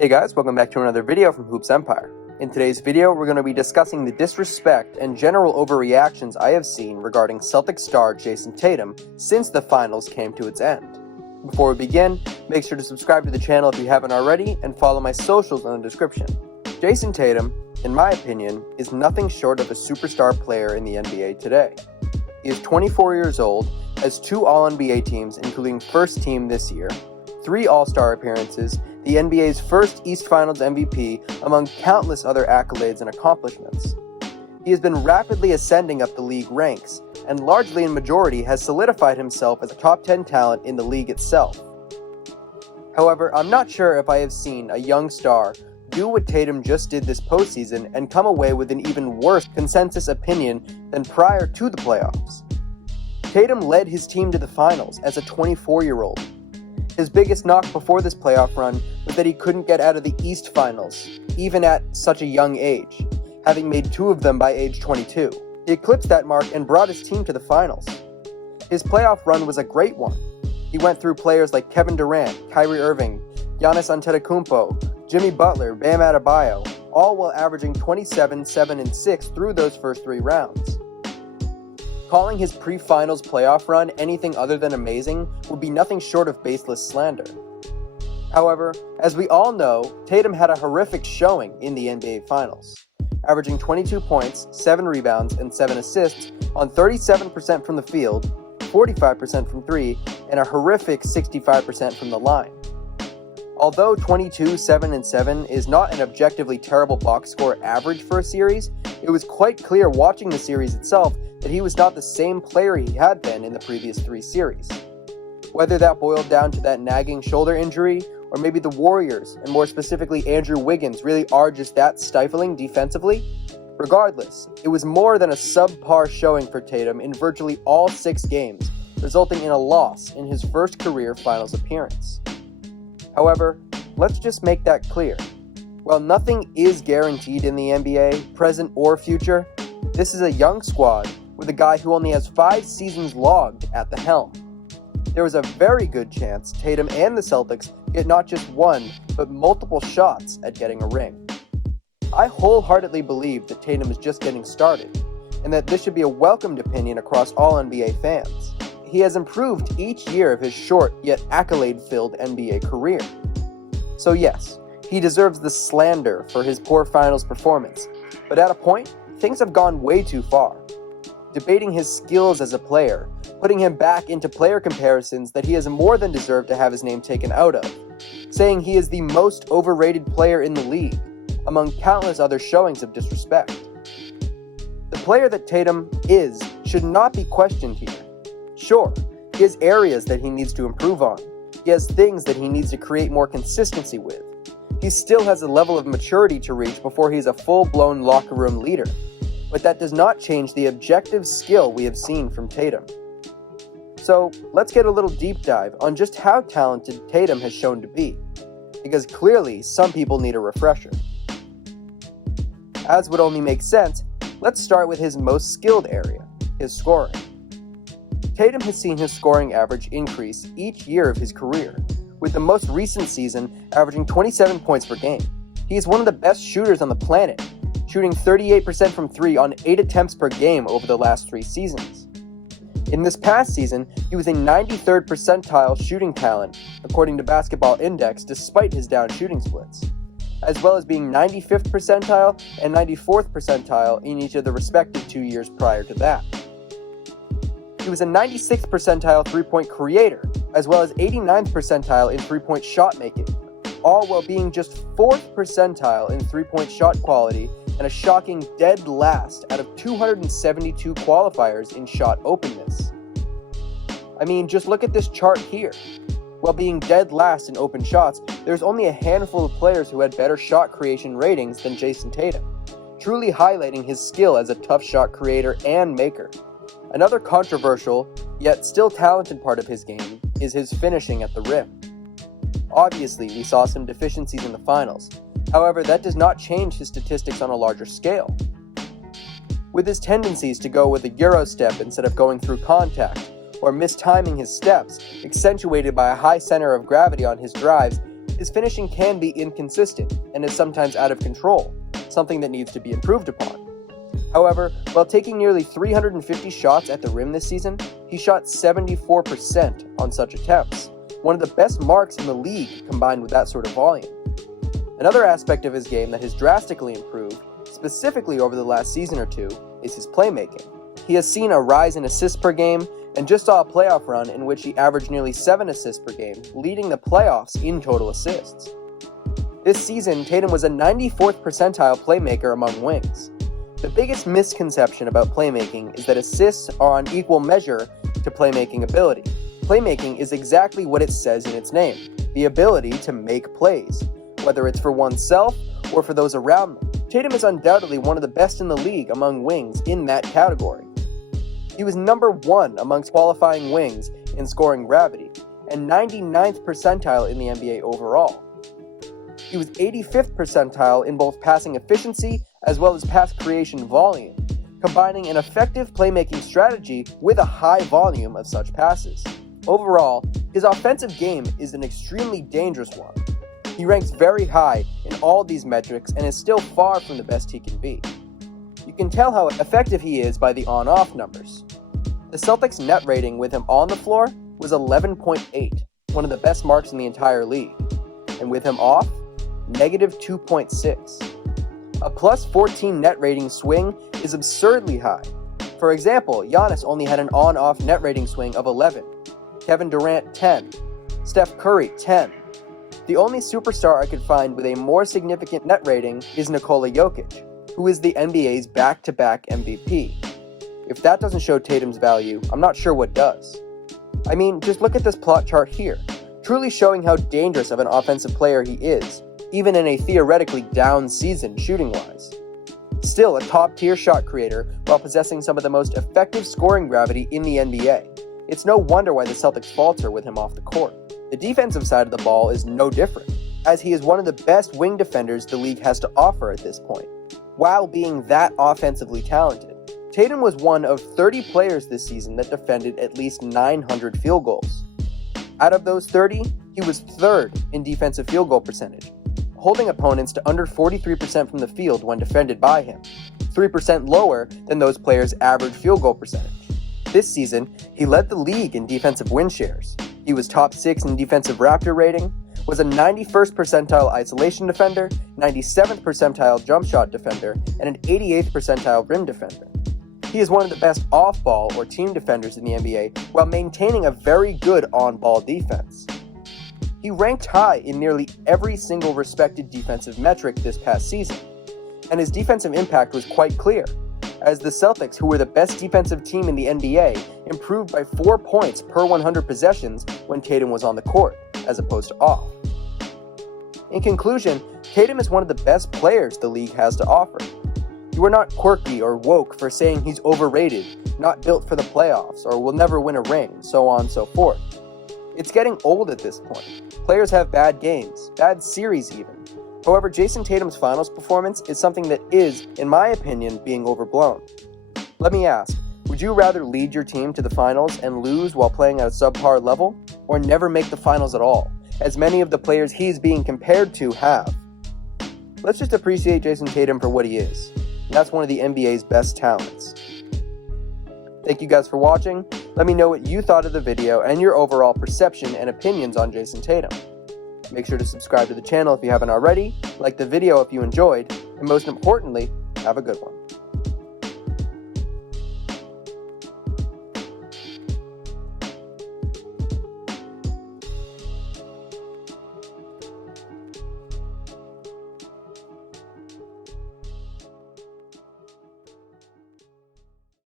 Hey guys, welcome back to another video from Hoops Empire. In today's video, we're going to be discussing the disrespect and general overreactions I have seen regarding Celtics star Jayson Tatum since the finals came to its end. Before we begin, make sure to subscribe to the channel if you haven't already and follow my socials in the description. Jayson Tatum, in my opinion, is nothing short of a superstar player in the NBA today. He is 24 years old, has 2 All-NBA teams including first team this year, 3 All-Star appearances, the NBA's first East Finals MVP, among countless other accolades and accomplishments. He has been rapidly ascending up the league ranks, and largely in majority has solidified himself as a top 10 talent in the league itself. However, I'm not sure if I have seen a young star do what Tatum just did this postseason and come away with an even worse consensus opinion than prior to the playoffs. Tatum led his team to the finals as a 24-year-old. His biggest knock before this playoff run was that he couldn't get out of the East Finals, even at such a young age, having made 2 of them by age 22. He eclipsed that mark and brought his team to the finals. His playoff run was a great one. He went through players like Kevin Durant, Kyrie Irving, Giannis Antetokounmpo, Jimmy Butler, Bam Adebayo, all while averaging 27, 7, and 6 through those first 3 rounds. Calling his pre-finals playoff run anything other than amazing would be nothing short of baseless slander. However, as we all know, Tatum had a horrific showing in the NBA Finals, averaging 22 points, 7 rebounds, and 7 assists on 37% from the field, 45% from 3, and a horrific 65% from the line. Although 22, 7, and 7 is not an objectively terrible box score average for a series, it was quite clear watching the series itself that he was not the same player he had been in the previous 3 series. Whether that boiled down to that nagging shoulder injury, or maybe the Warriors, and more specifically Andrew Wiggins, really are just that stifling defensively, regardless, it was more than a subpar showing for Tatum in virtually all 6 games, resulting in a loss in his first career finals appearance. However, let's just make that clear. While nothing is guaranteed in the NBA, present or future, this is a young squad with a guy who only has 5 seasons logged at the helm. There is a very good chance Tatum and the Celtics get not just 1, but multiple shots at getting a ring. I wholeheartedly believe that Tatum is just getting started, and that this should be a welcomed opinion across all NBA fans. He has improved each year of his short yet accolade-filled NBA career. So yes, he deserves the slander for his poor finals performance, but at a point, things have gone way too far. Debating his skills as a player, putting him back into player comparisons that he has more than deserved to have his name taken out of, saying he is the most overrated player in the league, among countless other showings of disrespect. The player that Tatum is should not be questioned here. Sure, he has areas that he needs to improve on. He has things that he needs to create more consistency with. He still has a level of maturity to reach before he's a full-blown locker room leader. But that does not change the objective skill we have seen from Tatum. So, let's get a little deep dive on just how talented Tatum has shown to be, because clearly some people need a refresher. As would only make sense, let's start with his most skilled area, his scoring. Tatum has seen his scoring average increase each year of his career, with the most recent season averaging 27 points per game. He is one of the best shooters on the planet, shooting 38% from 3 on 8 attempts per game over the last 3 seasons. In this past season, he was a 93rd percentile shooting talent, according to Basketball Index, despite his down shooting splits, as well as being 95th percentile and 94th percentile in each of the respective 2 years prior to that. He was a 96th percentile 3-point creator, as well as 89th percentile in 3-point shot making, all while being just 4th percentile in 3-point shot quality and a shocking dead last out of 272 qualifiers in shot openness. I mean, just look at this chart here. While being dead last in open shots, there's only a handful of players who had better shot creation ratings than Jayson Tatum, truly highlighting his skill as a tough shot creator and maker. Another controversial, yet still talented part of his game is his finishing at the rim. Obviously, we saw some deficiencies in the finals. However, that does not change his statistics on a larger scale. With his tendencies to go with a Euro step instead of going through contact, or mistiming his steps, accentuated by a high center of gravity on his drives, his finishing can be inconsistent and is sometimes out of control, something that needs to be improved upon. However, while taking nearly 350 shots at the rim this season, he shot 74% on such attempts, one of the best marks in the league combined with that sort of volume. Another aspect of his game that has drastically improved, specifically over the last season or two, is his playmaking. He has seen a rise in assists per game, and just saw a playoff run in which he averaged nearly 7 assists per game, leading the playoffs in total assists. This season, Tatum was a 94th percentile playmaker among wings. The biggest misconception about playmaking is that assists are on equal measure to playmaking ability. Playmaking is exactly what it says in its name, the ability to make plays, whether it's for oneself or for those around them. Tatum is undoubtedly one of the best in the league among wings in that category. He was number 1 amongst qualifying wings in scoring gravity, and 99th percentile in the NBA overall. He was 85th percentile in both passing efficiency as well as pass creation volume, combining an effective playmaking strategy with a high volume of such passes. Overall, his offensive game is an extremely dangerous one. He ranks very high in all these metrics and is still far from the best he can be. You can tell how effective he is by the on-off numbers. The Celtics' net rating with him on the floor was 11.8, one of the best marks in the entire league, and with him off, negative 2.6. A plus 14 net rating swing is absurdly high. For example, Giannis only had an on-off net rating swing of 11, Kevin Durant 10, Steph Curry 10. The only superstar I could find with a more significant net rating is Nikola Jokic, who is the NBA's back-to-back MVP. If that doesn't show Tatum's value, I'm not sure what does. I mean, just look at this plot chart here, truly showing how dangerous of an offensive player he is, even in a theoretically down season shooting-wise. Still a top-tier shot creator while possessing some of the most effective scoring gravity in the NBA. It's no wonder why the Celtics falter with him off the court. The defensive side of the ball is no different, as he is one of the best wing defenders the league has to offer at this point, while being that offensively talented. Tatum was one of 30 players this season that defended at least 900 field goals. Out of those 30, he was 3rd in defensive field goal percentage, holding opponents to under 43% from the field when defended by him, 3% lower than those players' average field goal percentage. This season, he led the league in defensive win shares. He was top 6 in defensive Raptor rating, was a 91st percentile isolation defender, 97th percentile jump shot defender, and an 88th percentile rim defender. He is one of the best off-ball or team defenders in the NBA while maintaining a very good on-ball defense. He ranked high in nearly every single respected defensive metric this past season, and his defensive impact was quite clear, as the Celtics, who were the best defensive team in the NBA, improved by 4 points per 100 possessions when Tatum was on the court, as opposed to off. In conclusion, Tatum is one of the best players the league has to offer. You are not quirky or woke for saying he's overrated, not built for the playoffs, or will never win a ring, so on and so forth. It's getting old at this point. Players have bad games, bad series even. However, Jayson Tatum's finals performance is something that is, in my opinion, being overblown. Let me ask, would you rather lead your team to the finals and lose while playing at a subpar level, or never make the finals at all, as many of the players he's being compared to have? Let's just appreciate Jayson Tatum for what he is. That's one of the NBA's best talents. Thank you guys for watching. Let me know what you thought of the video and your overall perception and opinions on Jayson Tatum. Make sure to subscribe to the channel if you haven't already, like the video if you enjoyed, and most importantly, have a good one.